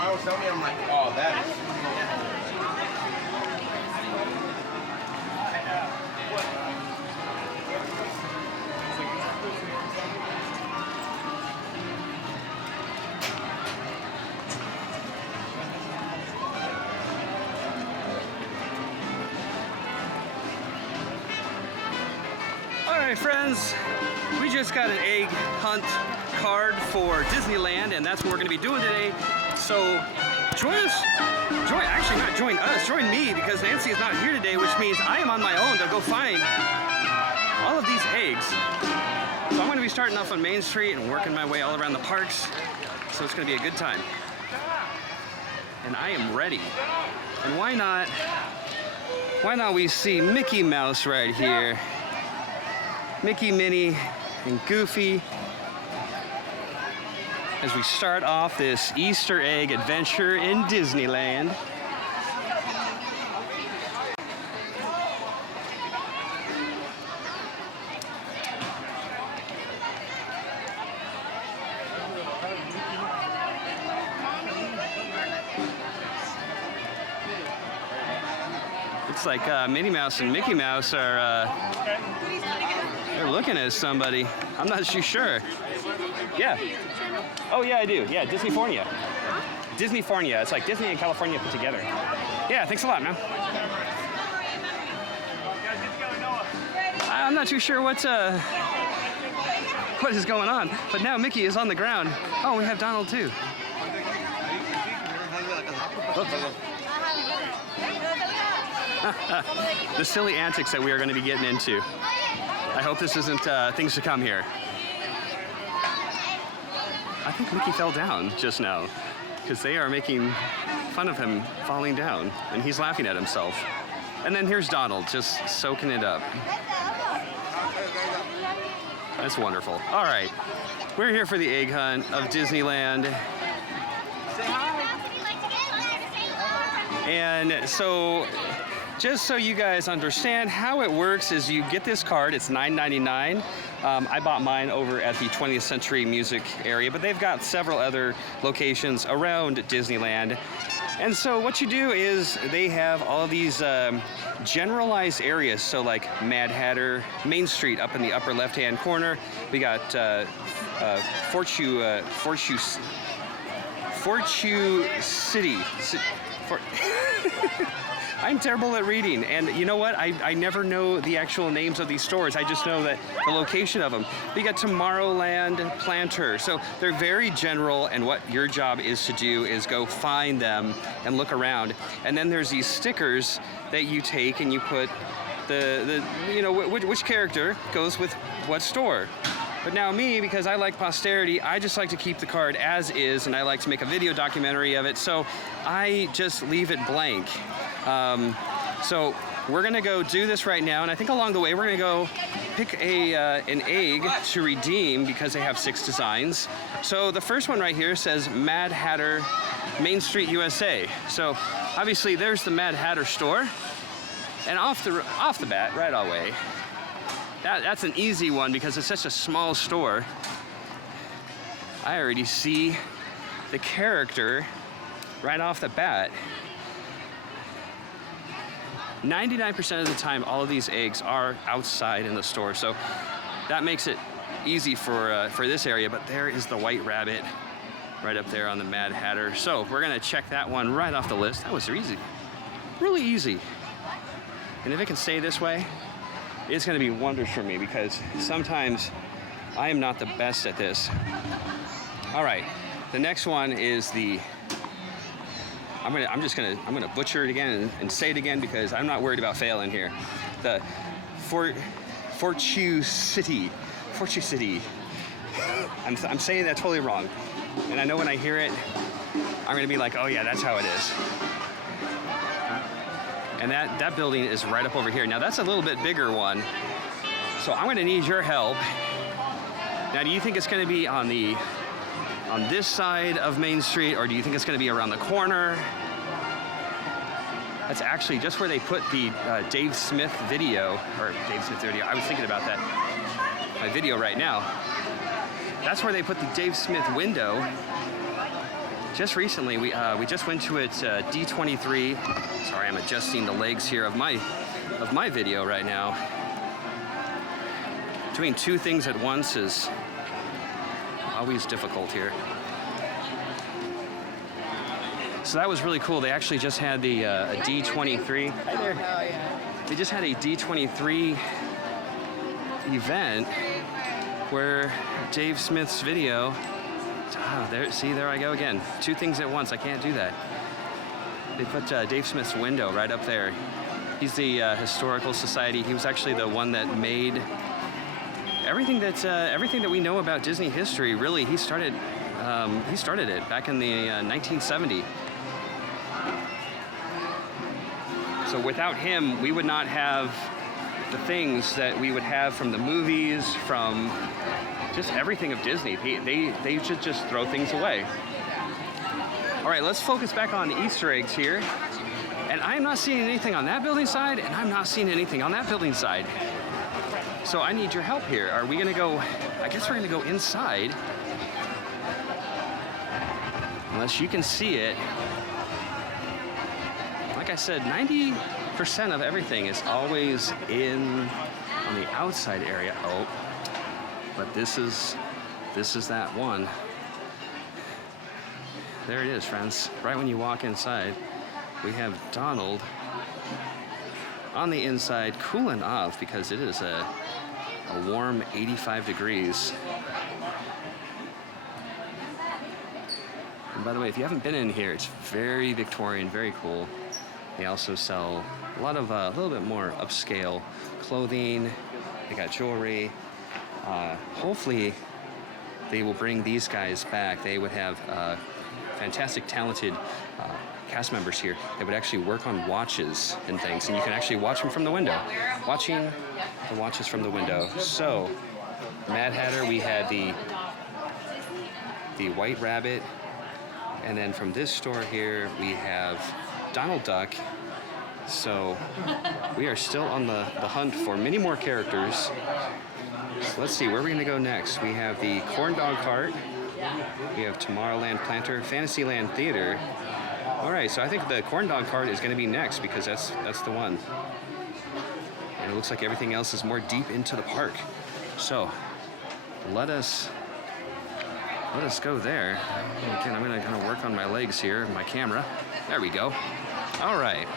mom was telling me, I'm like, oh, that is. Alright friends, we just got an egg hunt card for Disneyland, and that's what we're going to be doing today. So join us, actually not join us, join me, because Nancy is not here today, which means I am on my own to go find all of these eggs. So I'm going to be starting off on Main Street and working my way all around the parks, so it's going to be a good time. And I am ready. And why not we see Mickey Mouse right here. Mickey, Minnie, and Goofy as we start off this Easter egg adventure in Disneyland. Looks like Minnie Mouse and Mickey Mouse are they're looking at somebody. I'm not too sure. Yeah. Oh yeah, I do. Yeah, Disneyfornia. Disneyfornia. It's like Disney and California put together. Yeah, thanks a lot, man. I'm not too sure what is going on, but now Mickey is on the ground. Oh, we have Donald too. The silly antics that we are going to be getting into. I hope this isn't things to come here. I think Mickey fell down just now because they are making fun of him falling down and he's laughing at himself. And then here's Donald just soaking it up. That's wonderful. All right, we're here for the egg hunt of Disneyland. And so, just so you guys understand how it works is you get this card, it's $9.99. I bought mine over at the 20th Century Music area, but they've got several other locations around Disneyland. And so what you do is they have all of these generalized areas. So like Mad Hatter, Main Street up in the upper left-hand corner. We got Fortune City. I'm terrible at reading, and you know what? I never know the actual names of these stores. I just know that the location of them. We got Tomorrowland Planter. So they're very general, and what your job is to do is go find them and look around. And then there's these stickers that you take and you put which character goes with what store. But now me, because I like posterity, I just like to keep the card as is, and I like to make a video documentary of it, so I just leave it blank. So we're gonna go do this right now, and I think along the way we're gonna go pick an egg to redeem because they have 6 designs. So the first one right here says Mad Hatter, Main Street, USA. So obviously there's the Mad Hatter store, and off the bat, right away, that's an easy one because it's such a small store. I already see the character right off the bat. 99% of the time, all of these eggs are outside in the store, so that makes it easy for this area. But there is the White Rabbit right up there on the Mad Hatter. So we're gonna check that one right off the list. That was easy, really easy. And if it can stay this way, it's gonna be wonders for me because sometimes I am not the best at this. All right, the next one is the, I'm gonna butcher it again and say it again because I'm not worried about failing here. The Fortune City. I'm saying that totally wrong. And I know when I hear it, I'm gonna be like, oh yeah, that's how it is. And that building is right up over here. Now that's a little bit bigger one. So I'm gonna need your help. Now, do you think it's gonna be on this side of Main Street, or do you think it's gonna be around the corner? That's actually just where they put the Dave Smith video, I was thinking about that, my video right now. That's where they put the Dave Smith window, just recently, we just went to it D23. Sorry, I'm adjusting the legs here of my video right now. Doing two things at once is always difficult here. So that was really cool. They actually just had the a D23. Hi there. Oh, yeah. They just had a D23 event where Dave Smith's video. There I go again. Two things at once. I can't do that. They put Dave Smith's window right up there. He's the Historical Society. He was actually the one that made everything that we know about Disney history. Really, he started it back in the 1970. So without him, we would not have the things that we would have from the movies, from just everything of Disney. They should just throw things away. All right, let's focus back on Easter eggs here. And I'm not seeing anything on that building side, and I'm not seeing anything on that building side. So I need your help here. Are we gonna go, I guess we're gonna go inside. Unless you can see it. Like I said, 90% of everything is always on the outside area. Oh, but this is that one. There it is, friends. Right when you walk inside, we have Donald on the inside, cooling off because it is a warm 85 degrees. And by the way, if you haven't been in here, it's very Victorian, very cool. They also sell a lot of a little bit more upscale clothing. They got jewelry. Hopefully, they will bring these guys back. They would have fantastic, talented cast members here that would actually work on watches and things, and you can actually watch them from the window. Watching the watches from the window. So, Mad Hatter, we had the White Rabbit, and then from this store here, we have Donald Duck. So we are still on the hunt for many more characters. So let's see, where are we gonna go next? We have the Corn Dog Cart. We have Tomorrowland Planter, Fantasyland Theater. All right, so I think the Corn Dog Cart is gonna be next because that's the one. And it looks like everything else is more deep into the park. So let us go there. Again, I'm gonna kind of work on my legs here, my camera. There we go. All right.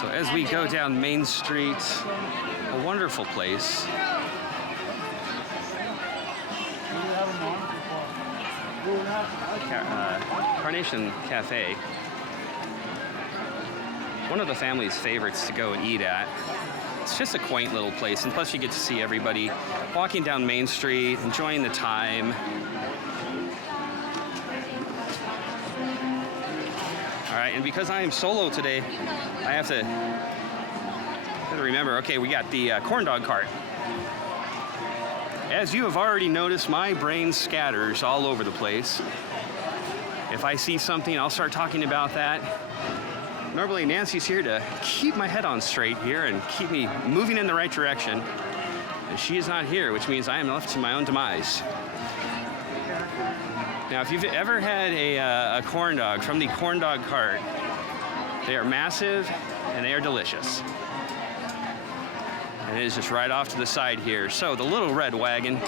So as we go down Main Street, a wonderful place. Carnation Cafe. One of the family's favorites to go and eat at. It's just a quaint little place, and plus you get to see everybody walking down Main Street, enjoying the time. All right, and because I am solo today, I have to remember, okay, we got the Corn Dog Cart. As you have already noticed, my brain scatters all over the place. If I see something, I'll start talking about that. Normally, Nancy's here to keep my head on straight here and keep me moving in the right direction. And she is not here, which means I am left to my own demise. Now, if you've ever had a corn dog from the Corn Dog Cart, they are massive and they are delicious. And it is just right off to the side here. So the Little Red Wagon,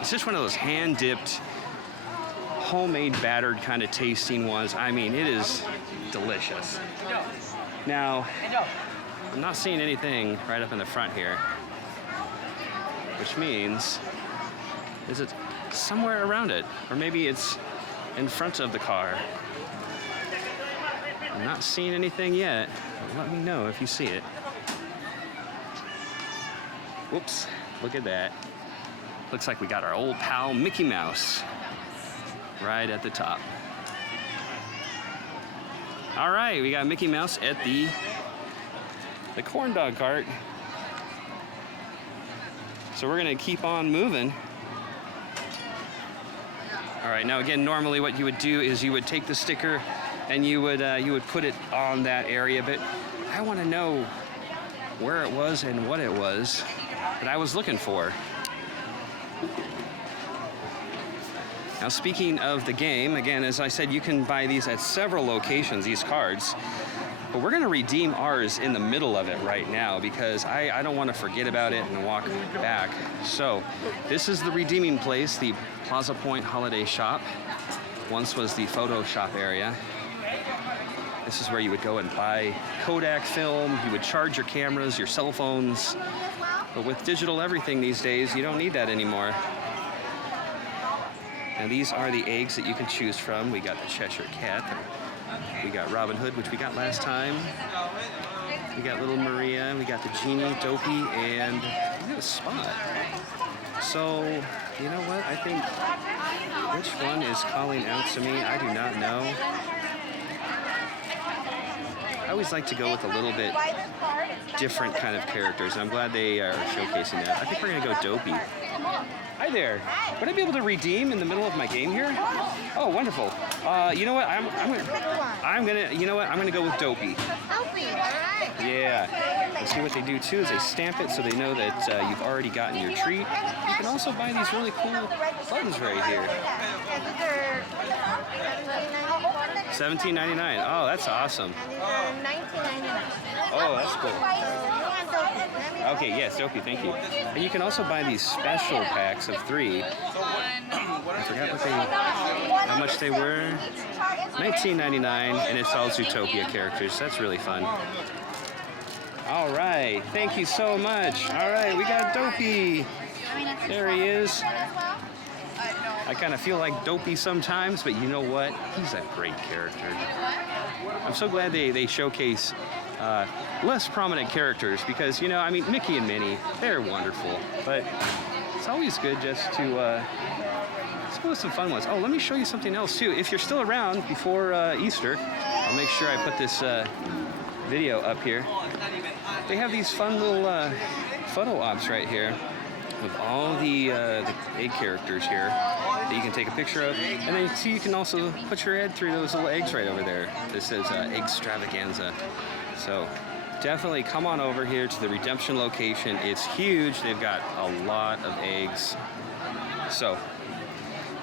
it's just one of those hand-dipped, homemade battered kind of tasting ones. I mean, it is delicious. Now, I'm not seeing anything right up in the front here, which means, is it somewhere around it? Or maybe it's in front of the car. I'm not seeing anything yet. Let me know if you see it. Whoops, look at that. Looks like we got our old pal Mickey Mouse right at the top. All right, we got Mickey Mouse at the Corn Dog Cart. So we're gonna keep on moving. All right, now again, normally what you would do is you would take the sticker and you would put it on that area, but I wanna know where it was and what it was. that I was looking for. Now, speaking of the game, again, as I said, you can buy these at several locations, these cards. But we're going to redeem ours in the middle of it right now because I don't want to forget about it and walk back. So this is the redeeming place, the Plaza Point Holiday Shop. Once was the photo shop area. This is where you would go and buy Kodak film. You would charge your cameras, your cell phones. But with digital everything these days, you don't need that anymore. Now these are the eggs that you can choose from. We got the Cheshire Cat. We got Robin Hood, which we got last time. We got Little Maria. We got the Genie, Dopey, and we got a Spot. So, you know what? I think which one is calling out to me? I do not know. I always like to go with a little bit different kind of characters. I'm glad they are showcasing that. I think we're gonna go Dopey. Hi there. Would I be able to redeem in the middle of my game here? Oh, wonderful. You know what? I'm gonna go with Dopey. Dopey, all right. Yeah. And see what they do too is they stamp it so they know that you've already gotten your treat. You can also buy these really cool buttons right here. $17.99. Oh, that's awesome. Oh, that's cool. Okay, yes, Dopey, thank you. And you can also buy these special packs of 3. I forgot how much they were. $19.99, and it's all Zootopia characters. That's really fun. All right, thank you so much. All right, we got Dopey. There he is. I kind of feel like Dopey sometimes, but you know what? He's a great character. I'm so glad they showcase less prominent characters because, you know, I mean, Mickey and Minnie, they're wonderful, but it's always good just to go with some fun ones. Oh, let me show you something else too. If you're still around before Easter, I'll make sure I put this video up here. They have these fun little photo ops right here with all the egg characters here that you can take a picture of. And then see, you can also put your head through those little eggs right over there. This is Eggstravaganza. So definitely come on over here to the redemption location. It's huge. They've got a lot of eggs. So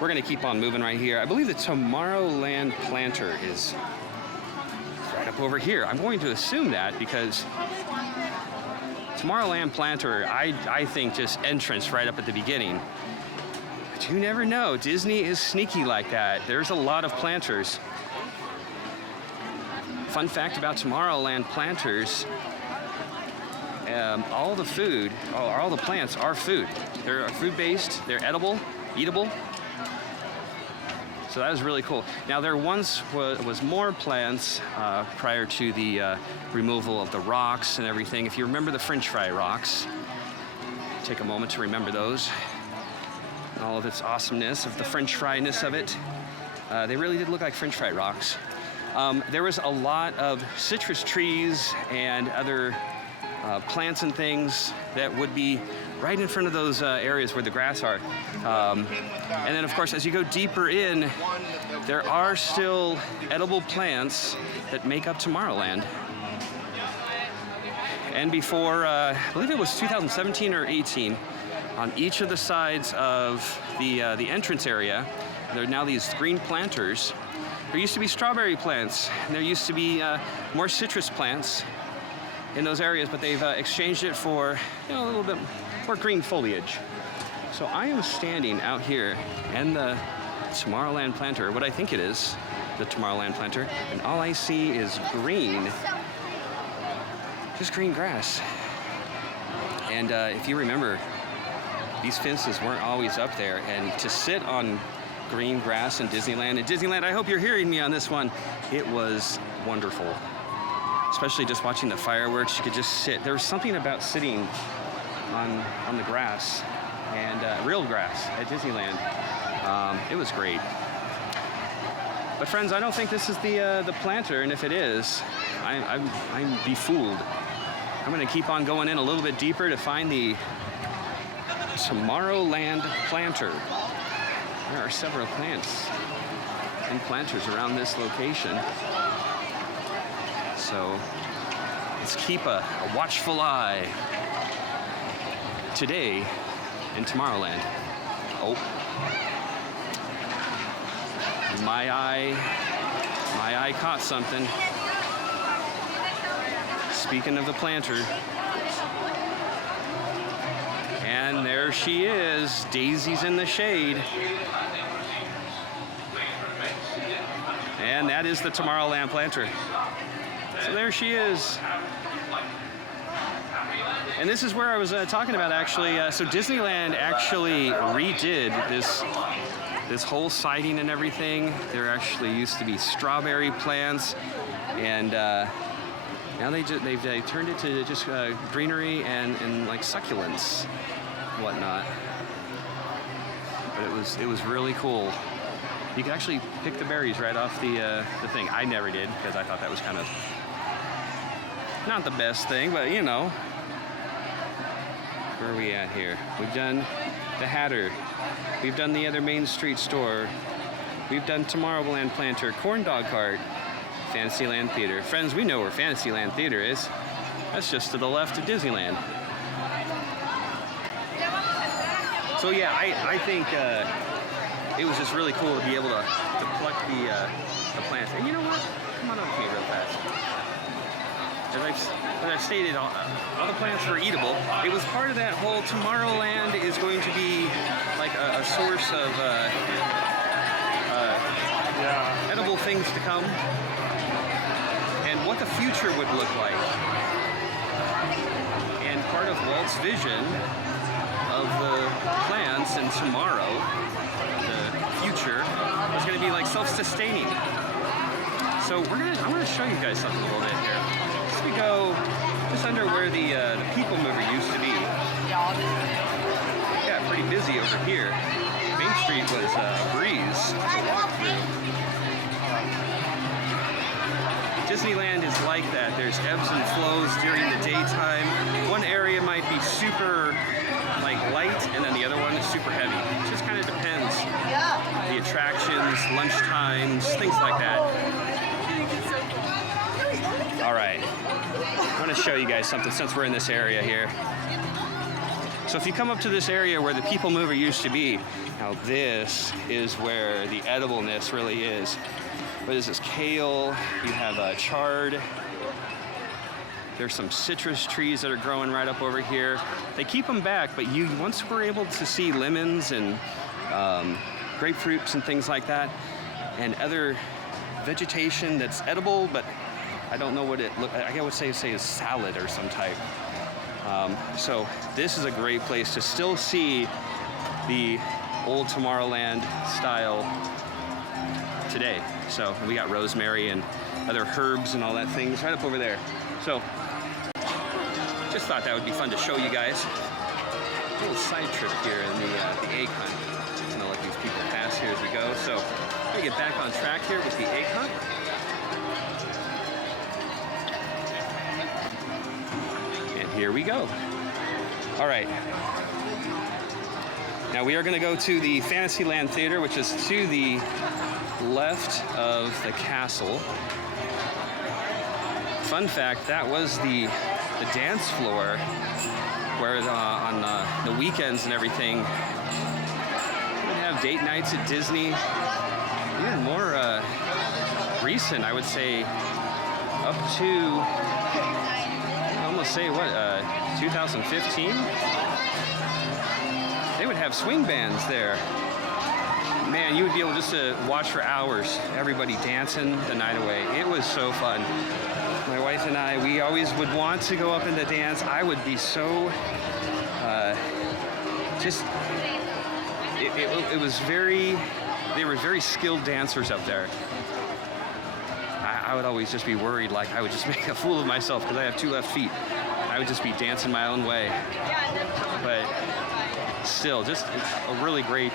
we're gonna keep on moving right here. I believe the Tomorrowland Planter is right up over here. I'm going to assume that because Tomorrowland Planter, I think just entrance right up at the beginning. But you never know. Disney is sneaky like that. There's a lot of planters. Fun fact about Tomorrowland Planters, all the food, all the plants are food. They're food-based, they're edible, eatable. So that was really cool. Now there once was more plants prior to the removal of the rocks and everything. If you remember the French fry rocks, take a moment to remember those. And all of its awesomeness, of the French fry-ness of it. They really did look like French fry rocks. There was a lot of citrus trees and other plants and things that would be right in front of those areas where the grass are. And then, of course, as you go deeper in, there are still edible plants that make up Tomorrowland. And before, I believe it was 2017 or 18, on each of the sides of the entrance area, there are now these green planters. There used to be strawberry plants, and there used to be more citrus plants in those areas, but they've exchanged it for, you know, a little bit more green foliage. So I am standing out here in the Tomorrowland Planter, what I think it is, the Tomorrowland Planter, and all I see is green, just green grass. And if you remember, these fences weren't always up there, and to sit on green grass in Disneyland. In Disneyland, I hope you're hearing me on this one. It was wonderful. Especially just watching the fireworks, you could just sit. There was something about sitting on the grass, and real grass at Disneyland. It was great. But friends, I don't think this is the planter, and if it is, I'm befooled. I'm gonna keep on going in a little bit deeper to find the Tomorrowland Planter. There are several plants and planters around this location. So let's keep a watchful eye. today in Tomorrowland. Oh, my eye caught something. Speaking of the planter. And there she is, Daisy's in the shade. And that is the Tomorrowland Planter. So there she is. And this is where I was talking about actually. So Disneyland actually redid this whole siding and everything. There actually used to be strawberry plants, and now they've turned it to just greenery and like succulents, and whatnot. But it was really cool. You could actually pick the berries right off the thing. I never did because I thought that was kind of not the best thing, but you know. Where are we at here? We've done the Hatter. We've done the other Main Street store. We've done Tomorrowland Planter, Corn Dog Cart, Fantasyland Theater. Friends, we know where Fantasyland Theater is. That's just to the left of Disneyland. So yeah, I think it was just really cool to be able to pluck the plants. And you know what? Come on over here real fast. As I've stated, all the plants were eatable. It was part of that whole Tomorrowland is going to be like a source of edible things to come, and what the future would look like. And part of Walt's vision of the plants and tomorrow, the future, was going to be like self-sustaining. So I'm going to show you guys something a little bit here. We go just under where the people mover used to be. Yeah, pretty busy over here. Main Street was a breeze to walk through. Disneyland is like that. There's ebbs and flows during the daytime. One area might be super like light, and then the other one is super heavy. It just kind of depends. The attractions, lunch times, things like that. All right, I want to show you guys something since we're in this area here. So if you come up to this area where the people mover used to be, now this is where the edibleness really is. What is this? Kale, you have chard. There's some citrus trees that are growing right up over here. They keep them back, but once we're able to see lemons and grapefruits and things like that, and other vegetation that's edible, but I don't know what it looks like. I would say is salad or some type. So this is a great place to still see the old Tomorrowland style today. So we got rosemary and other herbs and all that things right up over there. So just thought that would be fun to show you guys. A little side trip here in the egg hunt. I'm gonna let these people pass here as we go. So I'm gonna get back on track here with the egg hunt. Here we go. All right. Now we are going to go to the Fantasyland Theater, which is to the left of the castle. Fun fact, that was the dance floor where on the weekends and everything, we would have date nights at Disney. Even more recent, I would say, up to almost say what 2015. They would have swing bands there. Man, you would be able just to watch for hours, everybody dancing the night away. It was so fun. My wife and I, we always would want to go up and dance. I would be so it was very, they were very skilled dancers up there. I would always just be worried, like I would just make a fool of myself because I have two left feet. I would just be dancing my own way. But still, just a really great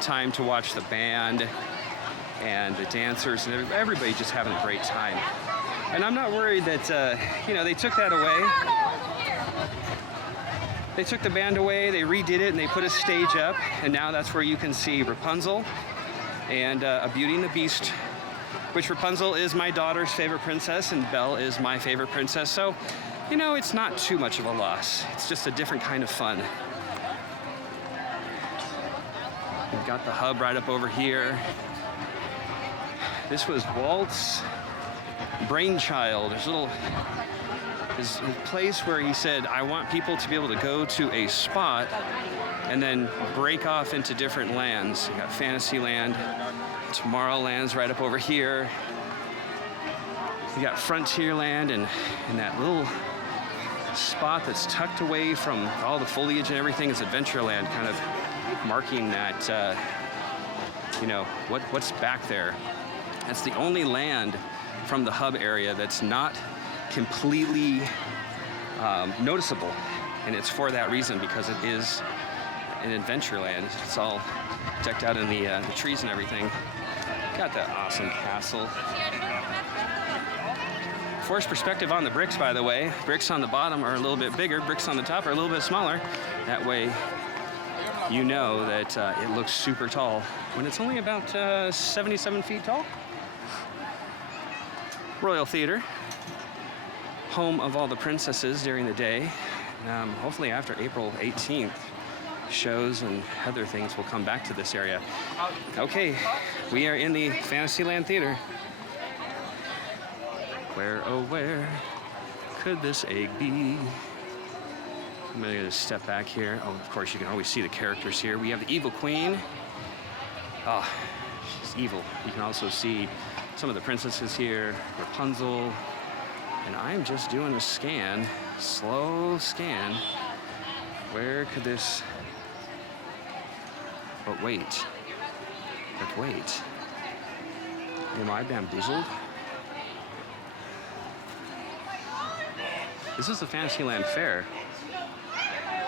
time to watch the band and the dancers and everybody just having a great time. And I'm not worried that, they took that away. They took the band away, they redid it, and they put a stage up. And now that's where you can see Rapunzel and A Beauty and the Beast, which Rapunzel is my daughter's favorite princess and Belle is my favorite princess. So you know, it's not too much of a loss. It's just a different kind of fun. We've got the hub right up over here. This was Walt's brainchild. There's a place where he said, I want people to be able to go to a spot and then break off into different lands. You got Fantasyland, Tomorrowland's right up over here. You got Frontierland and that little spot that's tucked away from all the foliage and everything is Adventureland, kind of marking that, you know, what's back there. That's the only land from the hub area that's not completely noticeable, and it's for that reason, because it is an Adventureland. It's all decked out in the trees and everything. Got that awesome castle. Forced perspective on the bricks, by the way. Bricks on the bottom are a little bit bigger, bricks on the top are a little bit smaller. That way you know that it looks super tall when it's only about 77 feet tall. Royal Theater, home of all the princesses during the day. Hopefully after April 18th, shows and other things will come back to this area. Okay, we are in the Fantasyland Theater. Where, oh where could this egg be? I'm gonna just step back here. Oh, of course, you can always see the characters here. We have the Evil Queen. Oh, she's evil. You can also see some of the princesses here, Rapunzel, and I'm just doing a scan, slow scan. Where could this, but wait, am I bamboozled? This is the Fantasyland Fair.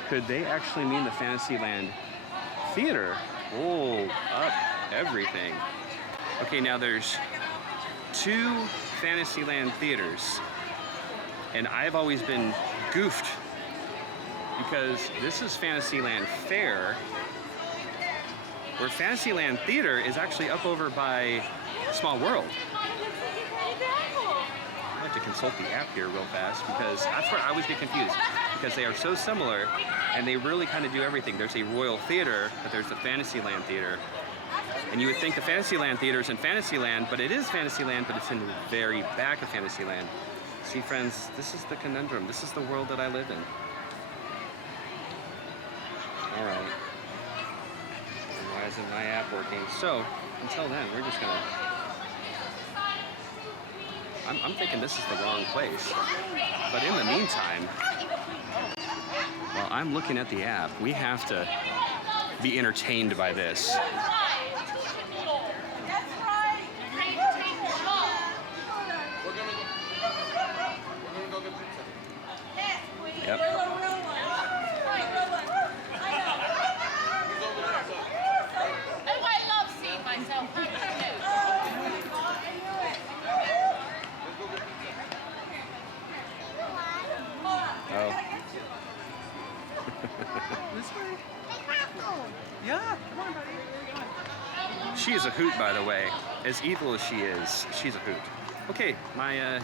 Could they actually mean the Fantasyland Theater? Oh, up everything. Okay, now there's 2 Fantasyland theaters, and I've always been goofed because this is Fantasyland Fair, where Fantasyland Theater is actually up over by Small World. I have to consult the app here real fast, because that's where I always get confused, because they are so similar and they really kind of do everything. There's a Royal Theater, but there's the Fantasyland Theater. And you would think the Fantasyland Theater is in Fantasyland, but it is Fantasyland, but it's in the very back of Fantasyland. See, friends, this is the conundrum. This is the world that I live in. All right. Why isn't my app working? So, until then, we're just gonna... I'm thinking this is the wrong place. But in the meantime, while I'm looking at the app, we have to be entertained by this. Yep. Oh. This way? Yeah, come on, buddy. She is a hoot, by the way. As evil as she is, she's a hoot. Okay, my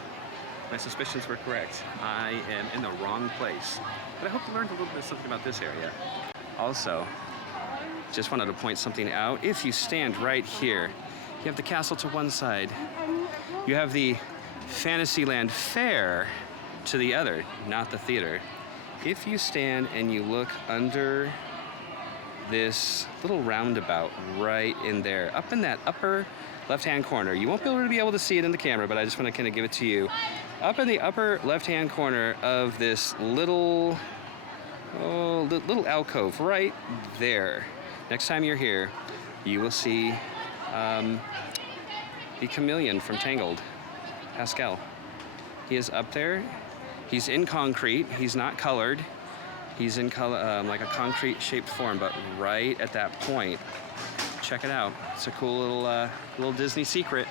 suspicions were correct. I am in the wrong place. But I hope you learned a little bit of something about this area. Also, just wanted to point something out. If you stand right here, you have the castle to one side. You have the Fantasyland Fair to the other, not the theater. If you stand and you look under this little roundabout right in there, up in that upper left-hand corner, you won't be able to see it in the camera, but I just want to kind of give it to you. Up in the upper left-hand corner of this little alcove right there. Next time you're here, you will see the chameleon from Tangled, Pascal. He is up there. He's in concrete. He's not colored. He's in color, like a concrete-shaped form, but right at that point, check it out. It's a cool little Disney secret.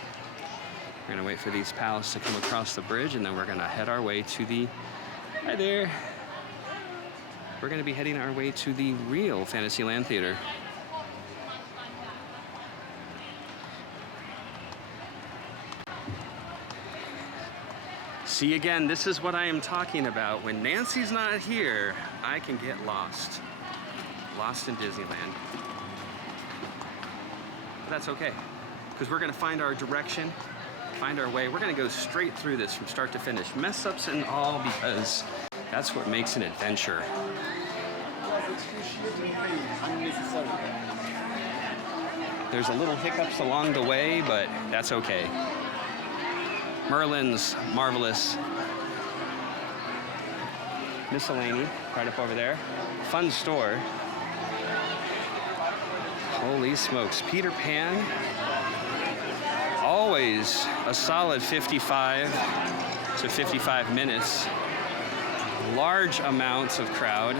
We're gonna wait for these pals to come across the bridge, and then we're gonna head our way to the... Hi there. We're gonna be heading our way to the real Fantasyland Theater. See, again, this is what I am talking about. When Nancy's not here, I can get lost. Lost in Disneyland. But that's okay, because we're gonna find our direction, find our way. We're gonna go straight through this from start to finish. Mess ups and all, because that's what makes an adventure. There's a little hiccups along the way, but that's okay. Merlin's Marvelous Miscellany, right up over there. Fun store. Holy smokes. Peter Pan, always a solid 55 to 55 minutes. Large amounts of crowd.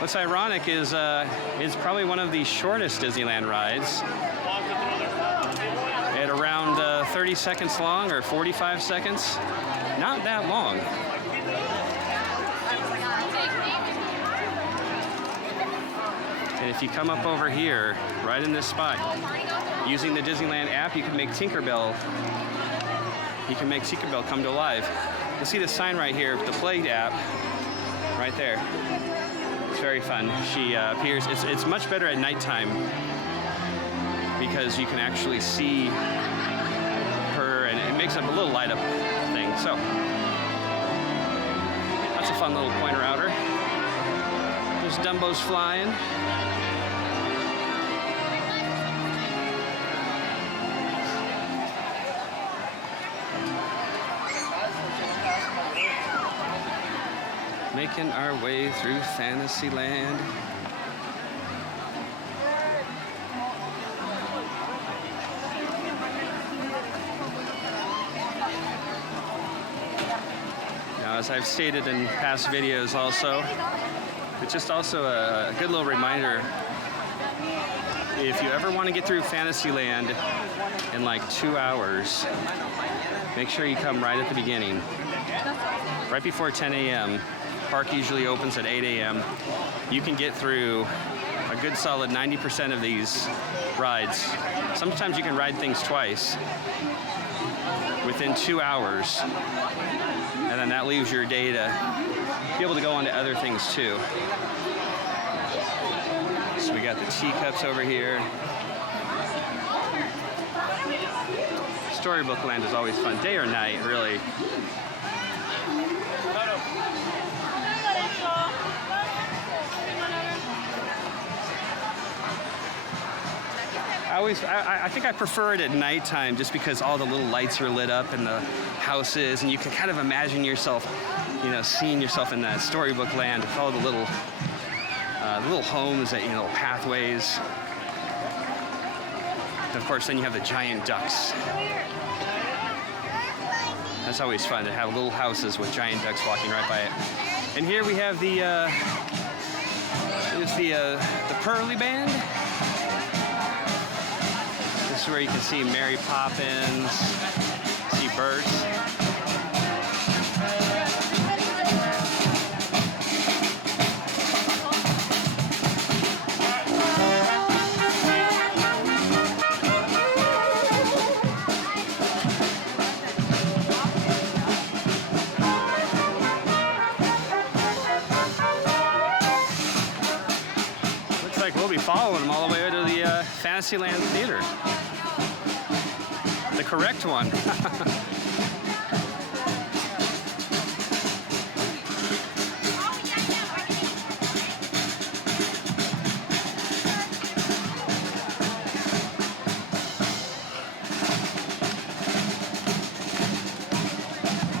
What's ironic is it's probably one of the shortest Disneyland rides. At around 30 seconds long or 45 seconds. Not that long. And if you come up over here, right in this spot, using the Disneyland app, you can make Tinkerbell. You can make Tinkerbell come to life. You'll see the sign right here, the Play app, right there. It's very fun. She appears. It's much better at nighttime because you can actually see her, and it makes up a little light up thing. So that's a fun little pointer outer. There's Dumbo's flying. Making our way through Fantasyland. Now, as I've stated in past videos also, it's just also a good little reminder, if you ever want to get through Fantasyland in like 2 hours, make sure you come right at the beginning, right before 10 a.m. Park usually opens at 8 a.m. You can get through a good solid 90% of these rides. Sometimes you can ride things twice within 2 hours. And then that leaves your day to be able to go on to other things too. So we got the teacups over here. Storybook Land is always fun, day or night, really. I think I prefer it at nighttime just because all the little lights are lit up in the houses, and you can kind of imagine yourself, you know, seeing yourself in that Storybook Land with all the little homes that, you know, pathways. And of course, then you have the giant ducks. That's always fun to have little houses with giant ducks walking right by it. And here we have the Pearly Band. This is where you can see Mary Poppins, see Bert. Looks like we'll be following them all the way to the Fantasyland Theater. The correct one. I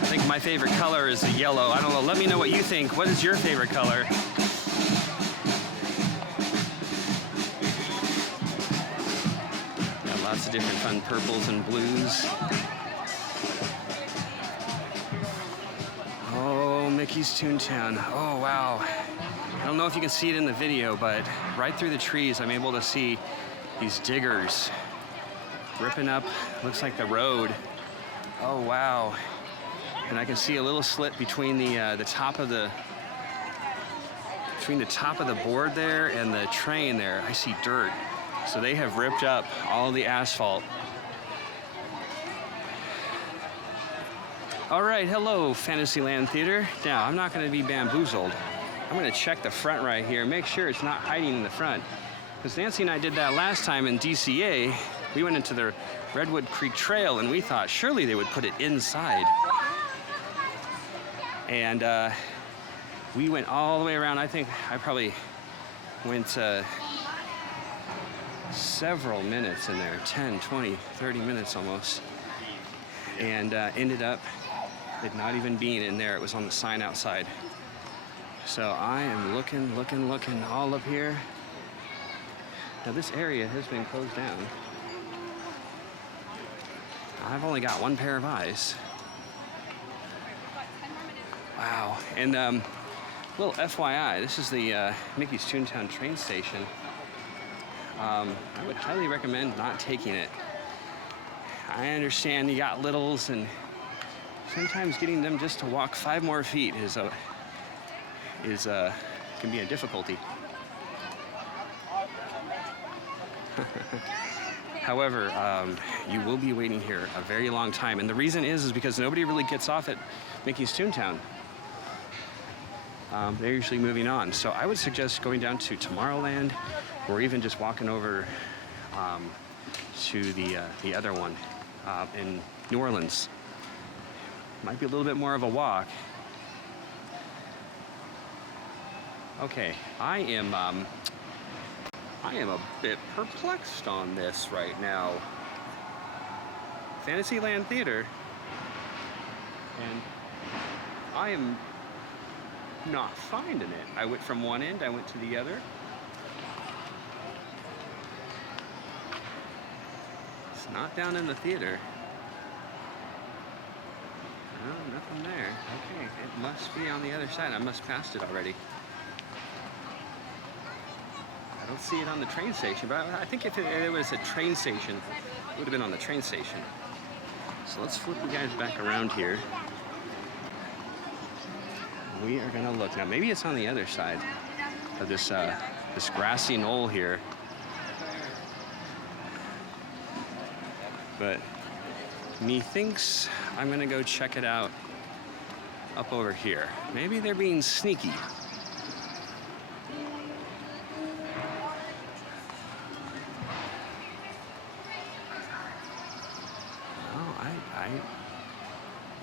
think my favorite color is the yellow. I don't know, let me know what you think. What is your favorite color? Lots of different fun purples and blues. Oh, Mickey's Toontown. Oh, wow. I don't know if you can see it in the video, but right through the trees, I'm able to see these diggers ripping up, looks like the road. Oh, wow. And I can see a little slit between the top of the board there and the train there. I see dirt. So they have ripped up all the asphalt All right, hello, Fantasyland Theater. Now, I'm not going to be bamboozled. I'm going to check the front right here, make sure it's not hiding in the front. Because Nancy and I did that last time in DCA. We went into the Redwood Creek Trail, and we thought surely they would put it inside. And we went all the way around. I think I probably went several minutes in there, 10, 20, 30 minutes almost. And ended up it not even being in there. It was on the sign outside. So I am looking all up here. Now this area has been closed down. I've only got one pair of eyes. Wow. And little FYI, this is the Mickey's Toontown train station. I would highly recommend not taking it. I understand you got littles, and sometimes getting them just to walk 5 more feet can be a difficulty. However, you will be waiting here a very long time, and the reason is because nobody really gets off at Mickey's Toontown. They're usually moving on, so I would suggest going down to Tomorrowland, or even just walking over to the other one in New Orleans. Might be a little bit more of a walk. Okay, I am a bit perplexed on this right now. Fantasyland Theater, and I am not finding it. I went from one end, I went to the other. It's not down in the theater. No, nothing there. Okay, it must be on the other side. I must have passed it already. I don't see it on the train station, but I think if it was a train station, it would have been on the train station. So let's flip you guys back around here. We are gonna look. Now maybe it's on the other side of this this grassy knoll here. But methinks I'm gonna go check it out up over here. Maybe they're being sneaky.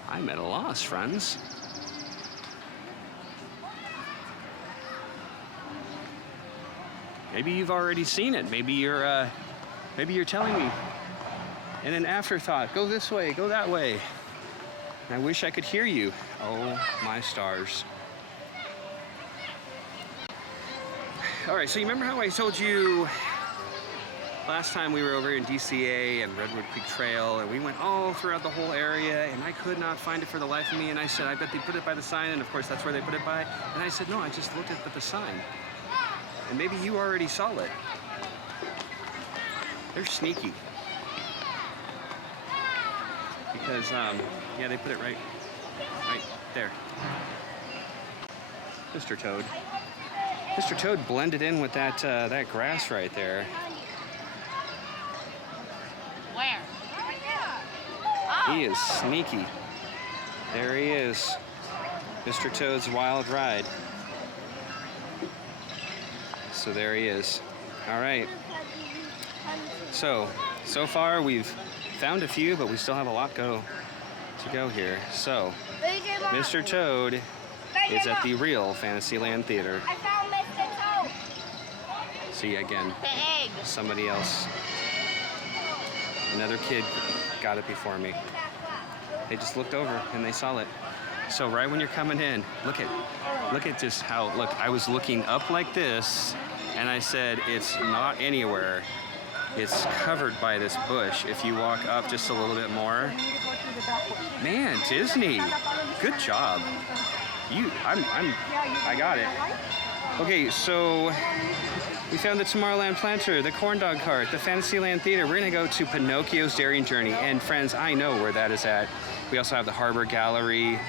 I'm at a loss, friends. Maybe you've already seen it. Maybe you're telling me in an afterthought, go this way, go that way. And I wish I could hear you. Oh, my stars. All right, so you remember how I told you last time we were over in DCA and Redwood Creek Trail, and we went all throughout the whole area, and I could not find it for the life of me, and I said, I bet they put it by the sign, and of course that's where they put it by. And I said, no, I just looked at the sign. And maybe you already saw it. They're sneaky. Because, yeah, they put it right there. Mr. Toad. Mr. Toad blended in with that grass right there. Where? He is sneaky. There he is. Mr. Toad's Wild Ride. So there he is. All right. So far we've found a few, but we still have a lot to go here. So, Mr. Toad is at the real Fantasyland Theater. I found Mr. Toad. See again. The egg. Somebody else. Another kid got it before me. They just looked over and they saw it. So right when you're coming in, look at just how, look, I was looking up like this and I said, it's not anywhere. It's covered by this bush. If you walk up just a little bit more, man, Disney, good job. I got it. Okay, so we found the Tomorrowland Planter, the Corn Dog Cart, the Fantasyland Theater. We're gonna go to Pinocchio's Daring Journey. And friends, I know where that is at. We also have the Harbor Gallery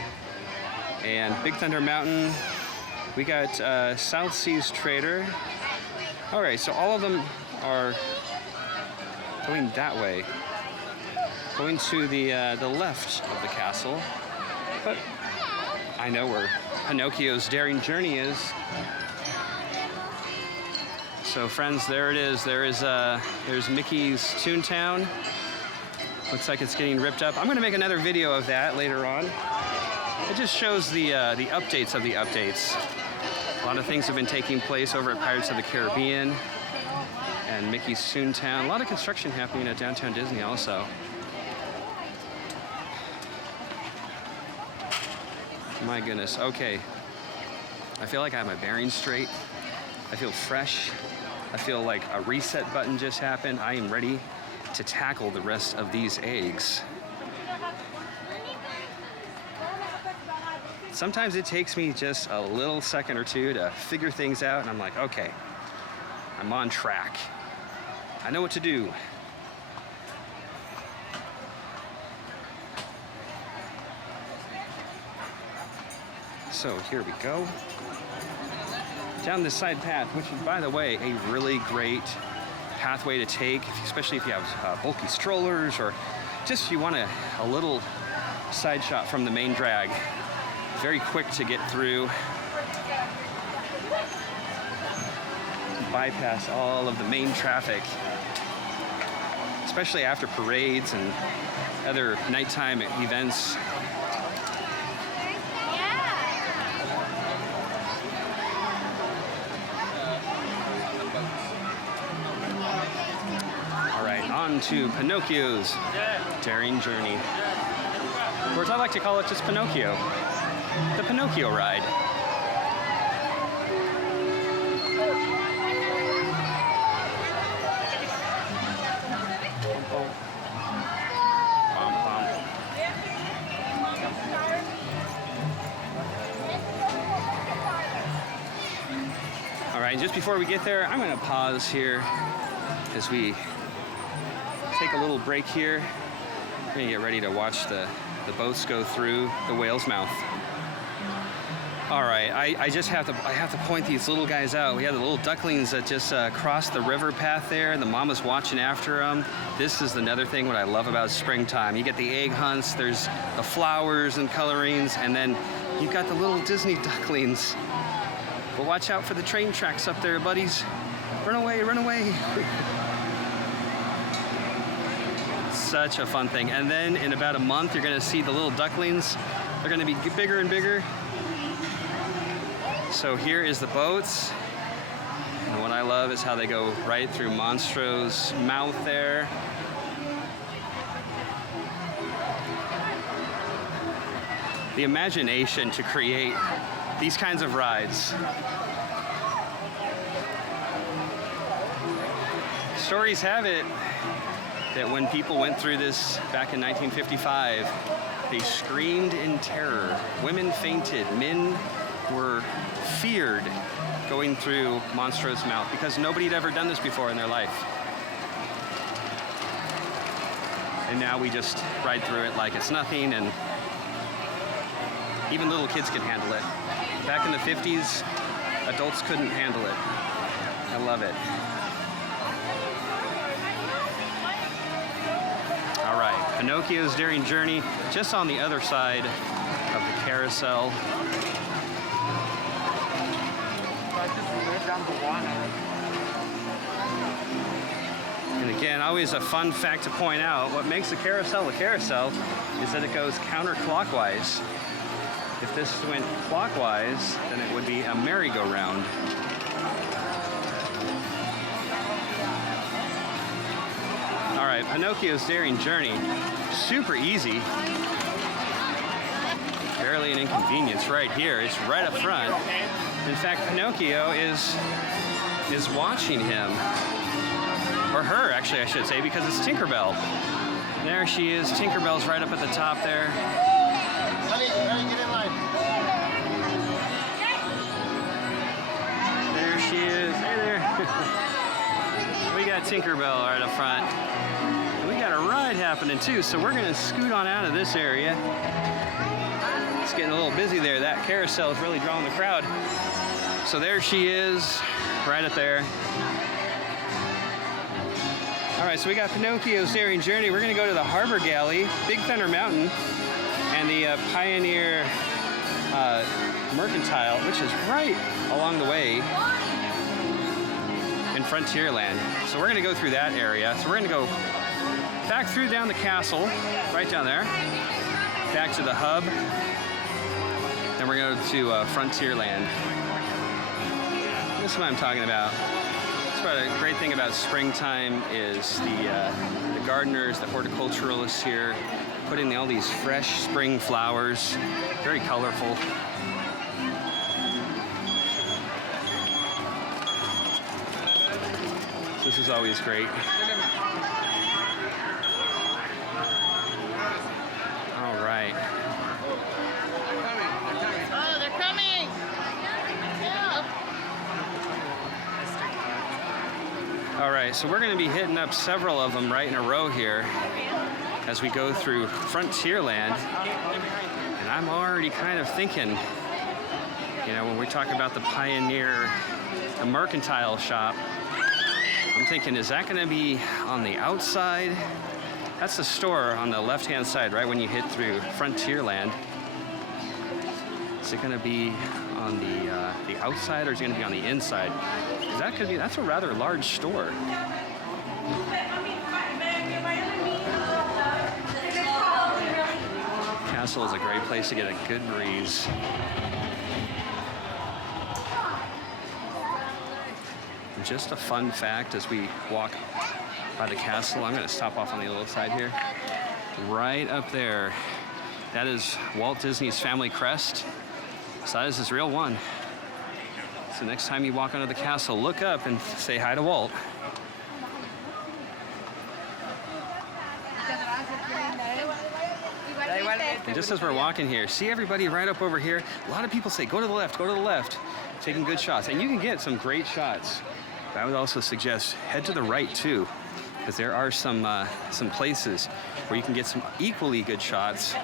and Big Thunder Mountain. We got South Seas Trader. All right, so all of them are going that way. Going to the left of the castle. But I know where Pinocchio's Daring Journey is. So friends, there it is. There's Mickey's Toontown. Looks like it's getting ripped up. I'm going to make another video of that later on. It just shows the updates of the updates. A lot of things have been taking place over at Pirates of the Caribbean and Mickey's Toontown. A lot of construction happening at Downtown Disney also. My goodness, okay. I feel like I have my bearings straight. I feel fresh. I feel like a reset button just happened. I am ready to tackle the rest of these eggs. Sometimes it takes me just a little second or two to figure things out, and I'm like, okay, I'm on track. I know what to do. So here we go. Down this side path, which is, by the way, a really great pathway to take, especially if you have bulky strollers or just you want a little side shot from the main drag. Very quick to get through. Bypass all of the main traffic, especially after parades and other nighttime events. All right, on to Pinocchio's Daring Journey. Or as I like to call it, just Pinocchio. The Pinocchio ride. All right, just before we get there, I'm going to pause here as we take a little break here. We're going to get ready to watch the boats go through the whale's mouth. All right, I have to point these little guys out. We have the little ducklings that just crossed the river path there. The mama's watching after them. This is another thing what I love about springtime. You get the egg hunts, there's the flowers and colorings, and then you've got the little Disney ducklings. But watch out for the train tracks up there, buddies. Run away, run away. Such a fun thing. And then in about a month, you're gonna see the little ducklings. They're gonna be bigger and bigger. So here is the boats. And what I love is how they go right through Monstro's mouth there. The imagination to create these kinds of rides. Stories have it that when people went through this back in 1955, they screamed in terror. Women fainted, men were feared going through Monstro's mouth because nobody had ever done this before in their life. And now we just ride through it like it's nothing, and even little kids can handle it. Back in the 50s, adults couldn't handle it. I love it. All right, Pinocchio's Daring Journey, just on the other side of the carousel. And again, always a fun fact to point out, what makes a carousel is that it goes counterclockwise. If this went clockwise, then it would be a merry-go-round. All right, Pinocchio's Daring Journey, super easy. Barely an inconvenience right here. It's right up front. In fact, Pinocchio is watching him. Or her, actually, I should say, because it's Tinkerbell. There she is. Tinkerbell's right up at the top there. Honey, get in line. There she is. Hey there. We got Tinkerbell right up front. And we got a ride happening too, so we're gonna scoot on out of this area. It's getting a little busy there. That carousel is really drawing the crowd. So there she is, right up there. All right, so we got Pinocchio's Daring Journey. We're gonna go to the Harbor Galley, Big Thunder Mountain, and the Pioneer Mercantile, which is right along the way in Frontierland. So we're going to go through that area. So we're going to go back through down the castle, right down there, back to the hub. Then we're going to Frontierland. This is what I'm talking about. That's what a great thing about springtime is the gardeners, the horticulturalists here, putting all these fresh spring flowers, very colorful. This is always great. All right. Oh, they're coming! Yeah. All right, so we're going to be hitting up several of them right in a row here as we go through Frontierland. And I'm already kind of thinking, you know, when we talk about the Pioneer, the mercantile shop, I'm thinking, is that going to be on the outside? That's the store on the left-hand side, right when you hit through Frontierland. Is it going to be on the outside, or is it going to be on the inside? Because that could be, that's a rather large store. Castle is a great place to get a good breeze. Just a fun fact as we walk by the castle, I'm going to stop off on the other side here. Right up there, that is Walt Disney's family crest. So that is his real one. So next time you walk onto the castle, look up and say hi to Walt. And just as we're walking here, see everybody right up over here? A lot of people say, go to the left, go to the left. Taking good shots. And you can get some great shots. But I would also suggest head to the right too, because there are some places where you can get some equally good shots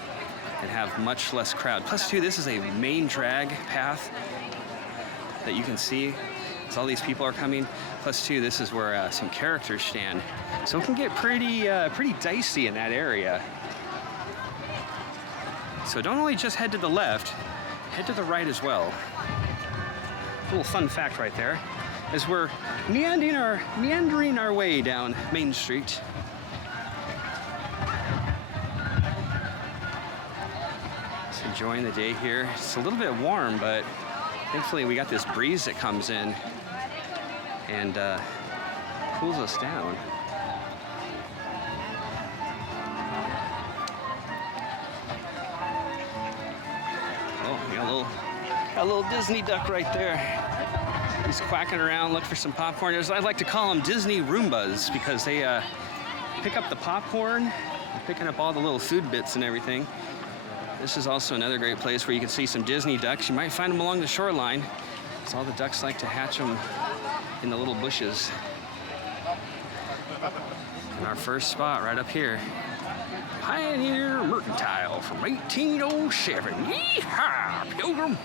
and have much less crowd. Plus too, this is a main drag path that you can see as all these people are coming. Plus too, this is where some characters stand. So it can get pretty dicey in that area. So don't only just head to the left, head to the right as well. A little fun fact right there, as we're meandering our way down Main Street. Just enjoying the day here. It's a little bit warm, but thankfully we got this breeze that comes in and cools us down. Oh, we got a little Disney duck right there. He's quacking around, looking for some popcorn. I like to call them Disney Roombas because they pick up the popcorn, picking up all the little food bits and everything. This is also another great place where you can see some Disney ducks. You might find them along the shoreline, because all the ducks like to hatch them in the little bushes. And our first spot right up here, Pioneer Mercantile from 1807. Yeehaw, Pilgrim!